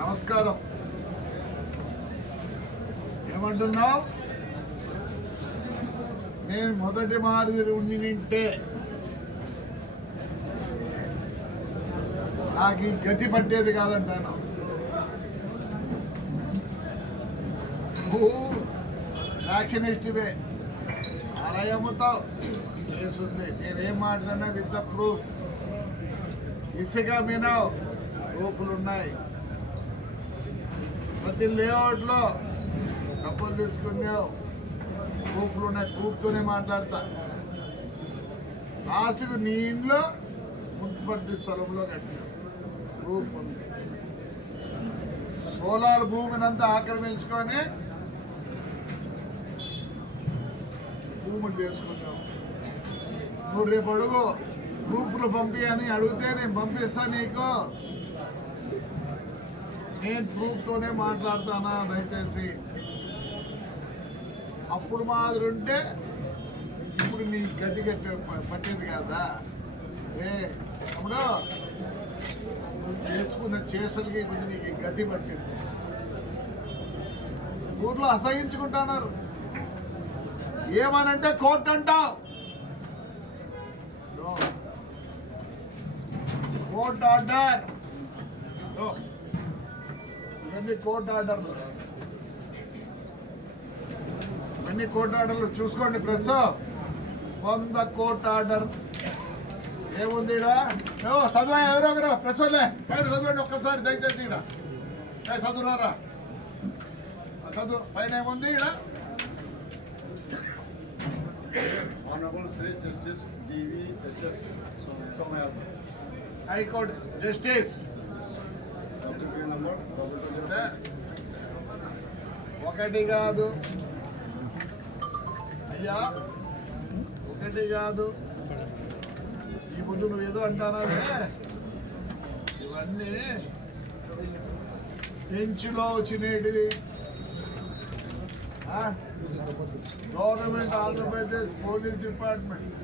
నమస్కారం. ఏమంటున్నావు? నేను మొదటి మాదిరి ఉండింటే నాకు ఈ గతి పట్టేది కాదంటాను. నువ్వు యాక్షనిస్ట్వే అరయమ్ముతావు, కేసుంది. నేనేం మాట్లాడినా విత్ ద ప్రూఫ్. ఇసుక మీనావు, ప్రూఫ్లు ఉన్నాయి. ప్రతి లేఅవుట్లో డబ్బులు తీసుకున్నావు, ప్రూఫ్లు ఉన్నాయి. ప్రూఫ్తోనే మాట్లాడతా. లాస్ట్కు నీ ఇంట్లో మున్సిపాలిటీ స్థలంలో కట్టినావు, ప్రూఫ్ ఉంది. సోలార్ భూమినంతా ఆక్రమించుకొని భూములు చేసుకున్నావు. నువ్వు రేపు అడుగు, ప్రూఫ్లు పంపి అని అడిగితే నేను పంపిస్తా నీకు. నేను ప్రూఫ్తోనే మాట్లాడతానా? దయచేసి అప్పుడు మాదిరి ఉంటే ఇప్పుడు నీ గది పట్టేది కదా. అప్పుడు నువ్వు చేసుకున్న చేసలకి కొంచెం నీకు గతి పట్టింది. ఊర్లో అసహించుకుంటున్నారు. ఏమనంటే కోర్టు అంటావు. కోర్టు ఆర్డర్, ఇవన్నీ కోర్టు ఆర్డర్లు. ఇవన్నీ కోర్టు ఆర్డర్లు చూసుకోండి. ప్రెస్ 100 కోర్టు ఆర్డర్ ఏముంది? చదువు ఎవరొకరు ప్రెస్ వాళ్ళే పైన చదవండి ఒక్కసారి దయచేసి. చదువురారా, చదువు పైన ఏముంది? Honorable Sri Justice D.V.S.S. Somayapur, High Court Justice. ఒకటి కాదు అయ్యా, ఒకటి కాదు. ఈ ముందు నువ్వు ఏదో అంటానావే, ఇవన్నీ బెంచ్లో వచ్చినవి. గవర్నమెంట్ ఆంధ్రప్రదేశ్ పోలీస్ డిపార్ట్మెంట్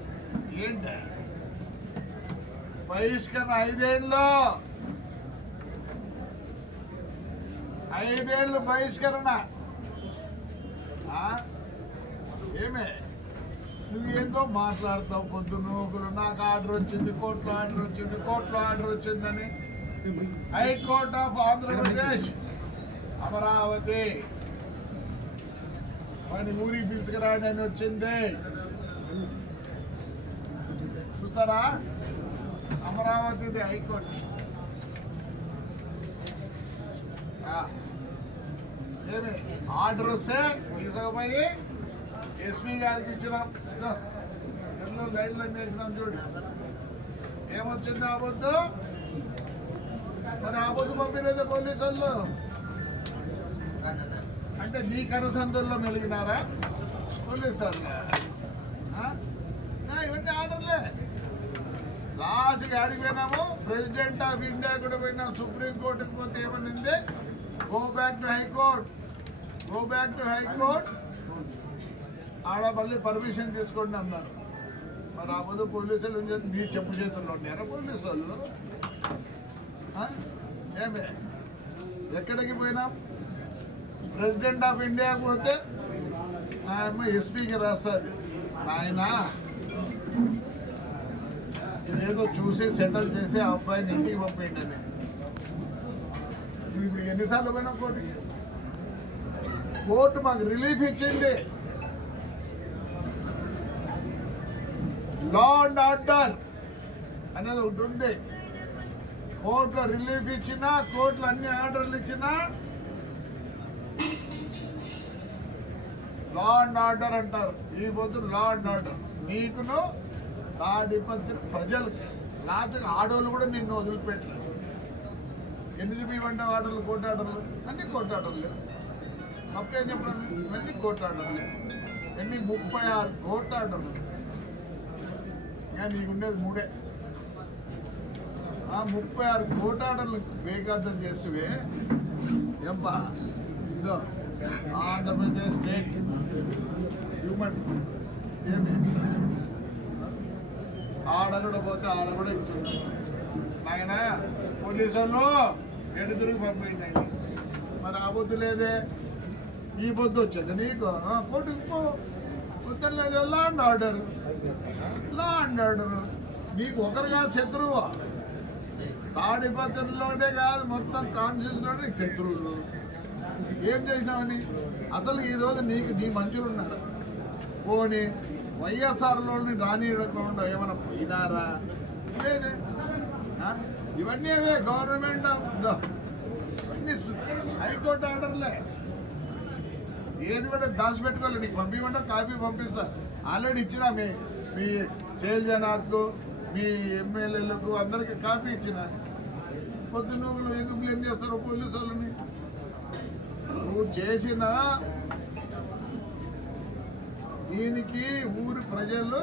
ఏంటి బహిష్కరణ? 5 ఏళ్ళు బహిష్కరణ. ఏమే నువ్వేందో మాట్లాడతావు పొద్దునూకులు. నాకు ఆర్డర్ వచ్చింది, కోర్టులో ఆర్డర్ వచ్చింది, కోర్టులో ఆర్డర్ వచ్చిందని. హైకోర్ట్ ఆఫ్ ఆంధ్రప్రదేశ్ అమరావతి వాడిని ఊరికి పిలుచుకురాండి అని వచ్చింది. చూస్తారా? అమరావతిది హైకోర్టు. ఏమి ఆర్డర్ వస్తే తీసుకుపోయి ఎస్పీ గారికి ఇచ్చినాం. ఎన్నో లైన్లు వేసినాం చూడు. ఏమొచ్చింది? ఆబొద్దు. మరి ఆబొద్దు పంపినదే పోలీసు వాళ్ళు. అంటే నీ కనసందుల్లో మెలిగినారా పోలీసు వాళ్ళు? ఇవన్నీ ఆర్డర్లే. లాస్ట్కి ఆడికి పోయినాము. ప్రెసిడెంట్ ఆఫ్ ఇండియా కూడా పోయినాం. సుప్రీంకోర్టుకి పోతే ఏమనింది? Go back to high court, go back to high court. ఆడ మళ్ళీ పర్మిషన్ తీసుకోండి అన్నారు. మరి ఆ పొద్దు పోలీసులు నీ చెప్పు చేతుల్లో ఉన్నారా పోలీసు వాళ్ళు? ఏమే ఎక్కడికి పోయినాం? ప్రెసిడెంట్ ఆఫ్ ఇండియా పోతే ఆయమ్మ ఎస్పీకి రాస్తుంది, ఆయన ఇదేదో చూసి సెటిల్ చేసి ఆ అబ్బాయిని ఇంటికి పంపేయండి అని. ఇప్పుడు ఎన్నిసార్లు పోయినా కోర్టుకి? కోర్టు మాకు రిలీఫ్ ఇచ్చింది. లా అండ్ ఆర్డర్ అనేది ఒకటి ఉంది. కోర్టులో రిలీఫ్ ఇచ్చినా, కోర్టులో అన్ని ఆర్డర్లు ఇచ్చినా లా అండ్ ఆర్డర్ అంటారు. ఈ పొద్దు లా అండ్ ఆర్డర్ నీకును తాడిపత్రి ప్రజలకి. లేకపోతే ఆడోళ్ళు కూడా నిన్ను వదిలిపెట్టలేదు. ఎన్ని చూపించమంటే ఆర్డర్లు, కోర్టు ఆర్డర్లు అన్ని కోర్టు ఆర్డర్లు. తప్పేం చెప్పడం? ఇవన్నీ కోర్టు ఆర్డర్లు. ఎన్ని 36 కోర్టు ఆర్డర్లు. ఇంకా నీకుండేది 3. ఆ 36 కోర్టు ఆర్డర్లు బేఖాతరు చేసివే ఎంపా. ఇదో ఆంధ్రప్రదేశ్ స్టేట్ హ్యూమన్ ఏమి ఆడ కూడా పోతే ఆడ కూడా ఇచ్చింది. ఆయన పోలీసు వాళ్ళు ఎటు తిరిగి పంపించండి. మరి ఆ బొద్దు లేదే, ఈ బొద్దు వచ్చేది నీకు కొట్టుకుపో. ఉత్తరం లేదు. Law and order, law and order. నీకు ఒకరుగా శత్రువు. తాడిపత్రిలోనే కాదు, మొత్తం కాన్స్టిట్యూషన్లో నీకు శత్రువులు. ఏం చేసినావని అసలు ఈరోజు నీ మంచులు ఉన్నారు. పోనీ వైఎస్ఆర్లోని రానియకుండా ఏమైనా పోయినారా? లేదే. ఇవన్నీ అవే గవర్నమెంట్ ఇవన్నీ హైకోర్టు ఆర్డర్లే. ఏది కూడా దాచిపెట్టుకోవాలి. నీకు పంపించకుండా కాపీ పంపిస్తా. ఆల్రెడీ ఇచ్చినా మీ శైలజనాథ్కు, మీ ఎమ్మెల్యేలకు అందరికీ కాపీ ఇచ్చిన. పొద్దున్న నువ్వు ఎందుకు బ్లేమ్ చేస్తారు పోలీసు వాళ్ళని? నువ్వు చేసిన దీనికి ఊరి ప్రజలు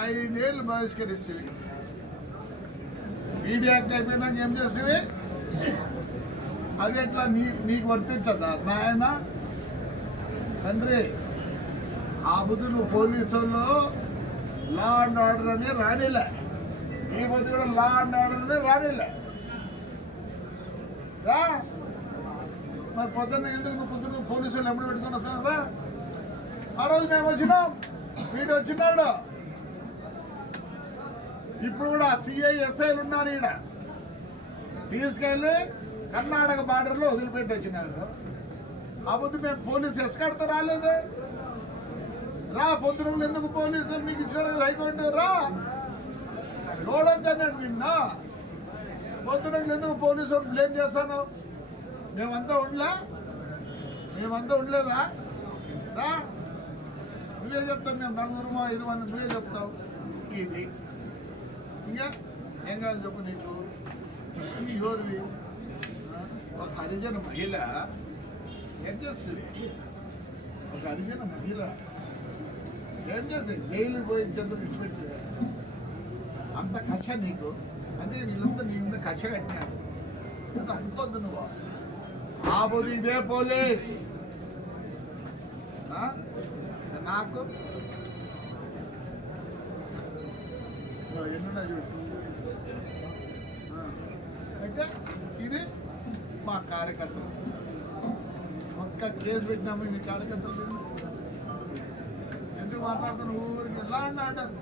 5 ఏళ్ళు బహిష్కరిస్తేవి. మీడియా యాక్ట్ అయిపోయినాక ఏం చేసేవి? అది ఎట్లా నీకు వర్తించదా నాయన తండ్రి? ఆ బుద్ధి నువ్వు పోలీసుల్లో లా అండ్ ఆర్డర్ అని రానిలే. ఈ బుద్ధి కూడా లా అండ్ ఆర్డర్ అని రానిలే. రా మరి పొద్దున్న ఎందుకు నువ్వు పొద్దున్న పోలీసులు ఎప్పుడు పెట్టుకుని వస్తాను రా. ఆ రోజు మేము వచ్చినాం, వీడు వచ్చినాడు. ఇప్పుడు కూడా సిఐ ఎస్ఐలు ఉన్నారు. ఈడ తీసుకెళ్ళి కర్ణాటక బార్డర్లో వదిలిపెట్టి వచ్చినారు. ఆ పొద్దు మేము పోలీసు ఎస్కాడుతో రాలేదే. రా పొద్దున ఎందుకు పోలీసులు మీకు ఇచ్చారు హైకోర్టు? రా చూడొద్దన్నాడు నిన్న. పొద్దున ఎందుకు పోలీసు బ్లేమ్ చేస్తాను? మేమంతా ఉండలేదా? రా నువ్వే చెప్తావు. మేము 4 5 మంది నువ్వే చెప్తావు. ఇది ఇంకా ఏం కాదు చెప్పు. నీకు ఎవరివి? ఒక హరిజన మహిళ ఏం చేస్తుంది? ఒక హరిజన మహిళ ఏం చేస్తుంది? జైలుకి పోయి చెంత విడిచిపెట్టి అంత కష నీకు. అదే వీళ్ళంతా నీ మీద కష కట్టినారు. అది అనుకోద్దు నువ్వు. ఆ బోధి ఇదే పోలీస్. నాకు ఎన్నున్నా చూడు. అయితే ఇది మా కార్యకర్తలు. ఒక్క కేసు పెట్టినాము మీ కార్యకర్తలు. ఎందుకు మాట్లాడుతున్న ఊరికి? Law and order.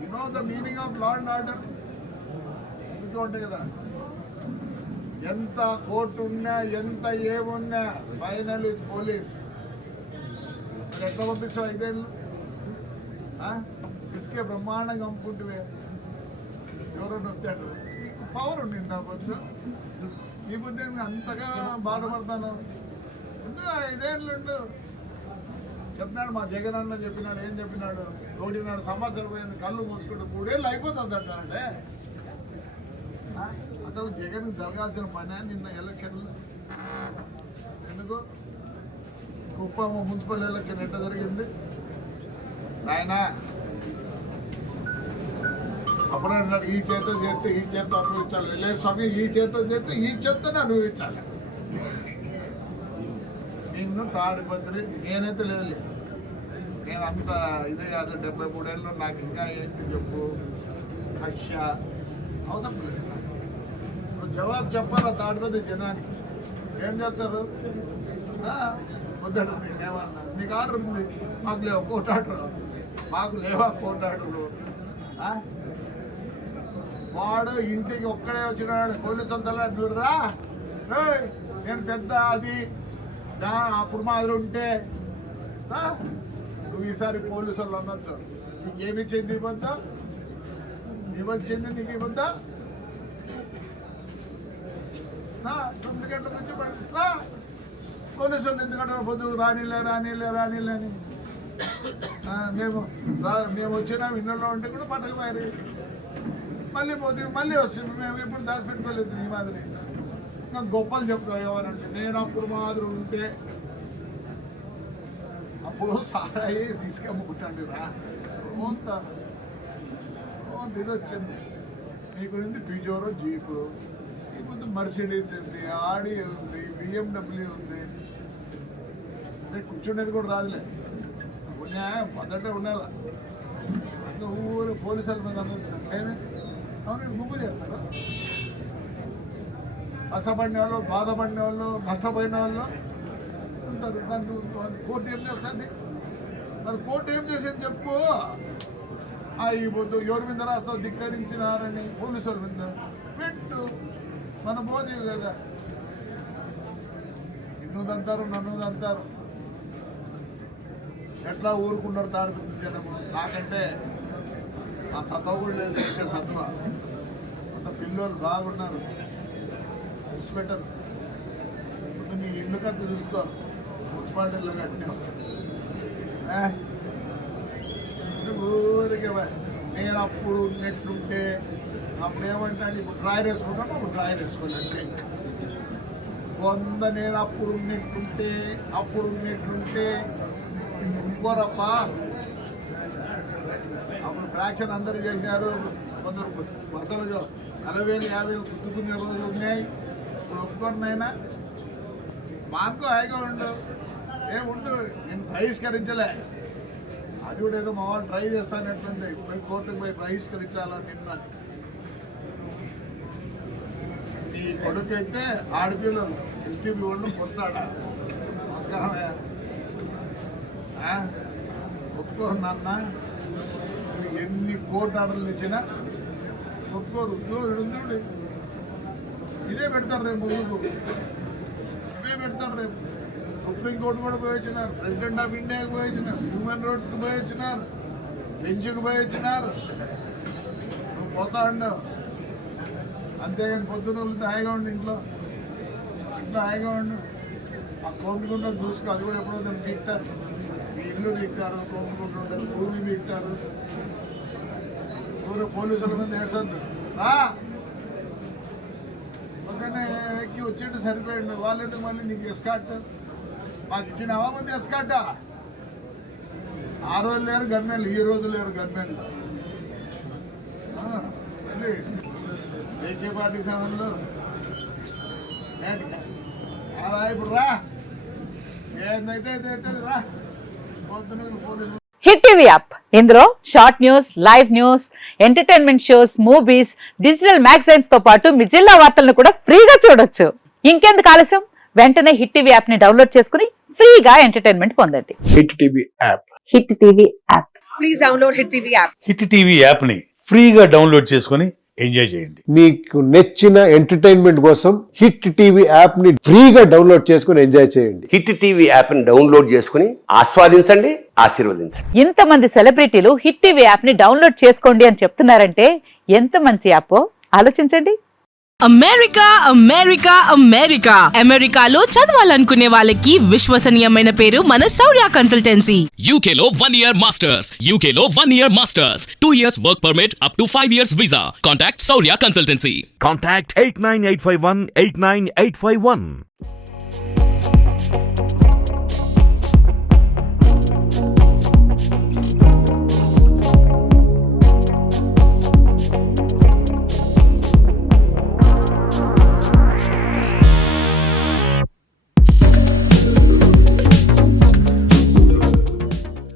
You know the meaning of law and order. ఎందుకు ఉంటాయి కదా. ఎంత కోర్టు ఉన్నా, ఎంత ఏమున్నా, ఫైనల్ ఇది పోలీస్. ఎట్లా పంపిస్తావు 5 ఏళ్ళు? ఇసుకే బ్రహ్మాండంగా అమ్ముకుంటువే. ఎవరన్నా వచ్చాడు. నీకు పవర్ ఉండింది నా బుద్ధి. నీ బుద్ధి అంతగా బాధపడతాను. 5 ఏళ్ళు చెప్పినాడు మా జగన్ అన్న. చెప్పినాడు. ఏం చెప్పినాడు? 1.5 సంవత్సరం పోయింది. కళ్ళు మూసుకుంటూ 3 ఏళ్ళు అయిపోతుంది అంటానంటే. అసలు జగన్ జరగాల్సిన పని నిన్న ఎలక్షన్లు ఎందుకు? కుప్పం మున్సిపల్ ఎలక్షన్ ఎట్లా జరిగింది నాయన? అప్పుడే అన్నాడు ఈ చేత చేస్తే ఈ చేత అనుభవించాలి. లేదు స్వామి, ఈ చేత చేస్తే ఈ చేతనే అనుభవించాలి. నిన్ను తాడిపత్రి నేనైతే లేదు. నేను అంత ఇదే కాదు. 73 ఏళ్ళు. నాకు ఇంకా ఏంటి చెప్పు? కష అవసరం లేదు. జవాబు చెప్పాలా తాడిపత్రి జనానికి? ఏం చేస్తారు? వద్దంటారు. నేనేమన్నా నీకు ఆర్డర్ ఉంది, మాకు లేవు కోర్టు ఆర్డర్. మాకు లేవా కోర్టు ఆర్డర్లు? వాడు ఇంటికి ఒక్కడే వచ్చినాడు. పోలీసు అంతా చూడరా, నేను పెద్ద అది అప్పుడు మాదిరి ఉంటే నువ్వు ఈసారి పోలీసు వాళ్ళు అన్నట్టు నీకేమిచ్చింది ఇవ్వద్దా? ఏమొచ్చింది నీకు ఇవ్వద్దా? 9 గంటల నుంచి పోలీసు వాళ్ళు ఎందుకంటారు పొద్దు రానిలే అని. మేము వచ్చినాం ఇళ్ళలో ఉంటే కూడా పంటకు మారి మళ్ళీ పోతే మళ్ళీ వస్తుంది. మేము ఎప్పుడు దాచిపెట్టుకోలేదు నీ మాదిరి. నాకు గొప్పలు చెప్తావు ఎవరంటే. నేను అప్పుడు మాదిరి ఉంటే అప్పుడు సారాయి తీసుకెమ్ముకుంటాండి రా. ఇది వచ్చింది నీ గురించి. పిజోరో జీపు, ఇప్పుడు మర్సిడీస్ ఉంది, ఆడి ఉంది, BMW ఉంది. కూర్చుండేది కూడా రాదులే. మొదటే ఉండాల. ఊరు పోలీసుల మీద ఏమి అవును గుంపు చేస్తారు. కష్టపడిన వాళ్ళు, బాధపడిన వాళ్ళు, నష్టపోయిన వాళ్ళు ఉంటారు. దానికి కోర్టు ఏం చేస్తుంది? మరి కోర్టు ఏం చేసేది చెప్పు. ఈ పొద్దు ఎవరి మీద రాస్తావు? ధిక్కరించినారని పోలీసుల మీద పెట్టు. మన పోదేవి కదా, నిన్నుదంటారు నన్నుదంటారు. ఎట్లా ఊరుకున్నారు తాడుతుంది జనము. నాకంటే ఆ సత్వ కూడా లేదు, చేసే సత్వ. అంత పిల్లలు బాగున్నారు, విడిచిపెట్టరు. ముందు నీ ఇల్లు కథ చూసుకో, మున్సిపాలిటీలో కట్టినావు. ఊరికే నేను అప్పుడు ఉన్నట్లుంటే అప్పుడు ఏమంటాడు, ఇప్పుడు డ్రాయర్ వేసుకుంటాను, అప్పుడు డ్రాయర్ వేసుకోవాలి అంతే. నేను అప్పుడు ఉన్నట్లుంటే ఇంకోరప్ప. అప్పుడు ఫ్రాక్షన్ అందరూ చేశారు. కొందరు అసలు 40,000-50,000 గుర్తుకునే రోజులు ఉన్నాయి. ఇప్పుడు ఒప్పుకోరినైనా మాకు హాయిగా ఉండు. ఉండు, నేను బహిష్కరించలే. అది కూడా ఏదో మా వాళ్ళు ట్రై చేస్తానట్లుంది. పోయి కోర్టుకు పోయి బహిష్కరించాలని నిన్న. నీ కొడుకు అయితే ఆడపిల్లలు ఎస్టీపీ వాళ్ళు కొడతాడా? నమస్కారమే. ఒప్పుకోరు నాన్న. ఎన్ని కోర్టు ఆర్డర్లు ఇచ్చినా ఒప్పుకోరు. చూడు, ఇదే పెడతారు రేపు ముందుకు, ఇవే పెడతారు రేపు. సుప్రీంకోర్టు కూడా పోయి వచ్చినారు, ప్రెసిడెంట్ ఆఫ్ ఇండియాకి పోయి వచ్చినారు, హ్యూమన్ రైట్స్కి పోయి వచ్చినారు, బెంచ్కి పోయి వచ్చినారు. నువ్వు పోతా ఉండవు. అంతేగాని పొద్దున హాయిగా ఉండు, ఇంట్లో హాయిగా ఉండు. ఆ కోమికుంటూ చూసుకో. అది కూడా ఎప్పుడో దాన్ని పీక్తారు. మీ ఇల్లు పీక్తారు, కోమికుంటూ ఉంటారు, భూమి పీక్తారు. పోలీసుల మీద ఏడ్చొద్దు. ఒకనే ఎక్కి వచ్చిండు, సరిపోయిండు. వాళ్ళు ఎందుకు మళ్ళీ నీకు ఎస్కాట్ మాకు ఇచ్చినావా? ముందు ఎస్కాట్. ఆ రోజు లేరు గన్మెన్లు, ఈ రోజు లేరు గన్మెన్లు. మళ్ళీ AK-47 ఇప్పుడు రా, ఏందైతే రా. పొద్దున పోలీసులు. హిట్ టీవీ యాప్, ఇందులో short news, live news, entertainment shows, movies, digital magazines తో పాటు మీ జిల్లా వార్తలను కూడా ఫ్రీగా చూడొచ్చు. ఇంకెందుకు ఆలస్యం? వెంటనే హిట్ టీవీ యాప్ ని డౌన్లోడ్ చేసుకుని ఫ్రీగా ఎంటర్టైన్మెంట్ పొందండి. Hit TV app. Hit TV app. Please download hit TV app. Hit TV app ని ఫ్రీగా డౌన్లోడ్ చేసుకుని ఎంజాయ్ చేయండి. మీకు నచ్చిన ఎంటర్టైన్మెంట్ కోసం హిట్ టీవీ యాప్ ని ఫ్రీగా డౌన్లోడ్ చేసుకుని ఎంజాయ్ చేయండి. హిట్ టీవీ యాప్ ని డౌన్లోడ్ చేసుకుని ఆస్వాదించండి, ఆశీర్వదించండి. ఇంతమంది సెలబ్రిటీలు హిట్ టీవీ యాప్ ని డౌన్లోడ్ చేసుకోండి అని చెప్తున్నారంటే ఎంత మంచి యాప్ ఆలోచించండి. అమెరికా అమెరికా అమెరికా అమెరికాలో చదవాలనుకునే వాళ్ళకి విశ్వసనీయమైన పేరు మన శౌర్య కన్సల్టెన్సీ. UK లో 1 year masters. UK లో 1 year masters. 2 years work permit up to 5 years visa. Contact Saurya Consultancy. Contact 89851 89851.